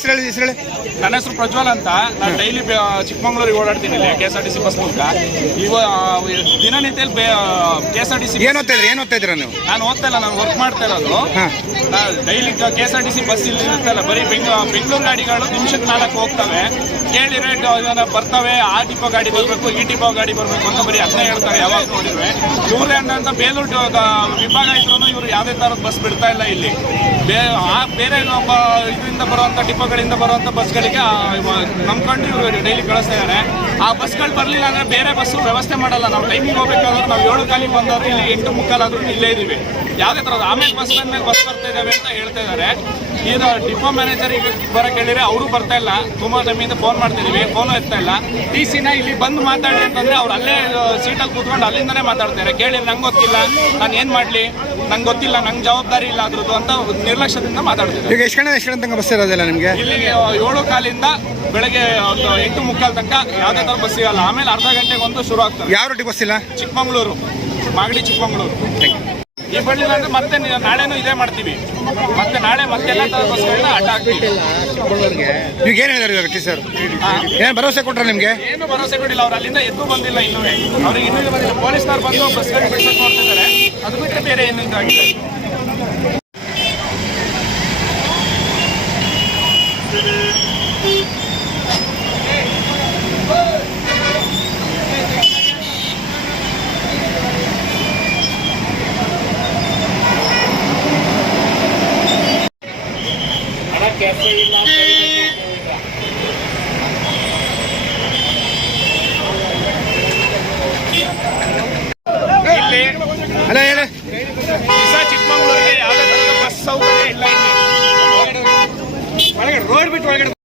ಹೆಸರು ಹೇಳಿ ಹೆಸರು ಹೇಳಿ ನನ್ನ ಹೆಸರು ಪ್ರಜ್ವಲ್ ಅಂತ. ನಾನು ಡೈಲಿ ಚಿಕ್ಕಮಂಗ್ಳೂರಿಗೆ ಓಡಾಡ್ತೀನಿ ಇಲ್ಲಿ K S R T C bus ಮೂಲಕ. ಇವ ದಿನನಿತ್ಯದಲ್ಲಿ K S R T C ಏನು ಓದ್ತಾ ಇದ್ರಿ ಏನು ಓದ್ತಾ ಇದ್ದೀರಾ ನೀವು? ನಾನು ಓದ್ತಾ ಇಲ್ಲ ನಾನು ವರ್ಕ್ ಮಾಡ್ತಾ ಇರೋದು. Daily K S R T C bus ಇಲ್ಲಿ ಇರುತ್ತಲ್ಲ ಬರೀ ಬೆಂಗ ಬೆಂಗಳೂರು ಗಾಡಿಗಳು ನಿಮಿಷಕ್ಕೆ ನಾಲ್ಕು ಹೋಗ್ತವೆ. ಕೇಳಿ ಇದನ್ನ ಬರ್ತವೆ ಆ ಡಿಪೋ ಗಾಡಿ ಬರಬೇಕು ಈ ಡಿಪೋ ಗಾಡಿ ಬರಬೇಕು ಅಂತ ಬರೀ ಅದನ್ನ ಹೇಳ್ತಾರೆ ಯಾವಾಗ ನೋಡಿದ್ರೆ. ಇವ್ರೇ ಅಂತ ಬೇಲೂರು ವಿಭಾಗ ಇದ್ರು ಇವರು ಯಾವುದೇ ತರದ ಬಸ್ ಬಿಡ್ತಾ ಇಲ್ಲ ಇಲ್ಲಿ. ಆ ಬೇರೆ ಒಬ್ಬ ಇದರಿಂದ ಬರುವಂಥ ಡಿಪೋಗಳಿಂದ ಬರುವಂಥ ಬಸ್ಗಳಿಗೆ ನಂಬ್ಕೊಂಡು ಇವರು ಡೈಲಿ ಕಳಿಸ್ತಾ ಇದ್ದಾರೆ ಆ ಬಸ್ಗಳು ಬರಲಿಲ್ಲ ಅಂದ್ರೆ ಬೇರೆ ಬಸ್ಸು ವ್ಯವಸ್ಥೆ ಮಾಡಲ್ಲ. ನಾವು ಟೈಮಿಂಗ್ ಹೋಗ್ಬೇಕಾದ್ರೆ ನಾವು ಏಳು ಕಾಲಿಗೆ ಬಂದವರು ಇಲ್ಲಿ ಎಂಟು ಮುಕ್ಕಾಲಾದ್ರೂ ಇಲ್ಲೇ ಇದ್ದೀವಿ. ಯಾವುದೇ ಥರದ ಆಮೇಲೆ ಬಸ್ ಬಂದ್ಮೇಲೆ ಬಸ್ ಬರ್ತಾ ಇದ್ದಾವೆ ಅಂತ ಹೇಳ್ತಾ ಇದ್ದಾರೆ. ಈಗ ಡಿಪೋ ಮ್ಯಾನೇಜರಿಗೆ ಬರೋಕ್ಕೆ ಹೇಳಿದ್ರೆ ಅವರು ಬರ್ತಾ ಇಲ್ಲ. ತುಂಬ ಟೈಮಿಂದ ಫೋನ್ ಮಾಡ್ತಿದೀವಿ ಫೋನು ಎತ್ತಾ ಇಲ್ಲ. ಟಿ ಸಿನ ಇಲ್ಲಿ ಬಂದು ಮಾತಾಡಿ ಅಂತಂದ್ರೆ ಅವ್ರು ಅಲ್ಲೇ ಸೀಟಲ್ಲಿ ಕೂತ್ಕೊಂಡು ಅಲ್ಲಿಂದನೇ ಮಾತಾಡ್ತಾರೆ ಕೇಳಿ ನಂಗೆ ಗೊತ್ತಿಲ್ಲ. ನಾನು ಏನು ಮಾಡಲಿ? ನಂಗೆ ಗೊತ್ತಿಲ್ಲ. ನಂಗೆ ಜವಾಬ್ದಾರಿ ಇಲ್ಲ ಅದ್ರದ್ದು ಅಂತ ನಿರ್ಲಕ್ಷ್ಯದಿಂದ ಮಾತಾಡ್ತಿದ್ದಾರೆ ಈಗ ಎಷ್ಟು ಗಂಟೆ ಎಷ್ಟು ಗಂಟೆ ತನಕ ಬಸ್ ಇರೋದಿಲ್ಲ ನಿಮಗೆ? ಇಲ್ಲಿಗೆ ಏಳು ಕಾಲಿಂದ ಬೆಳಗ್ಗೆ ಒಂದು ಎಂಟು ಮುಕ್ಕಾಲ್ ತನಕ ಯಾವುದೇ ಥರ ಬಸ್ ಸಿಗಲ್ಲ. ಆಮೇಲೆ ಅರ್ಧ ಗಂಟೆಗೆ ಒಂದು ಶುರು ಆಗ್ತದೆ. ಯಾವ ರೂಟಿ ಬಸ್ ಇಲ್ಲ? ಚಿಕ್ಕಮಂಗ್ಳೂರು. ಮಾಗಡಿ ಚಿಕ್ಕಮಂಗ್ಳೂರು. ಈ ಬಳ್ಳಿ ಅಂದ್ರೆ ಮತ್ತೆ ನಾಳೆನೂ ಇದೇ ಮಾಡ್ತೀವಿ. ಮತ್ತೆ ನಾಳೆ ಮತ್ತೆ ಬಸ್ಗಳನ್ನ ಅಡ್ಡ ಹಾಕ್ತೀವಿ. ನೀವು ಏನು ಹೇಳಿದಾರೆ ಸರ್ ಟೀಚರ್. ಏನು ಭರವಸೆ ಕೊಟ್ರ ನಿಮಗೆ? ಏನು ಭರವಸೆ ಕೊಟ್ಟಿಲ್ಲ. ಅವ್ರು ಅಲ್ಲಿಂದ ಎದ್ದು ಬಂದಿಲ್ಲ ಇನ್ನೂ ಅವ್ರಿಗೆ ಇನ್ನೂ ಬಂದಿಲ್ಲ ಪೊಲೀಸ್ನವ್ರು ಬಂದು ಬಸ್ಗಳು ಬಿಡ್ಸಕ್ಕೆ ನೋಡ್ತಿದ್ದಾರೆ. ಅದು ಬಿಟ್ಟು ಬೇರೆ ಏನು ಇದಾಗಿಲ್ಲ ಇಲ್ಲಿ ಅಲ್ಲ ಹೇಳಿ ದಿವಸ ಚಿಕ್ಕಮಂಗ್ಳೂರಿಗೆ ಯಾವುದೇ ಥರದ ಬಸ್ ಸೌಕರ್ಯ ಇಲ್ಲ ಇಲ್ಲಿ ರೋಡ್ ಬಿಟ್ಟು ಒಳಗಡೆ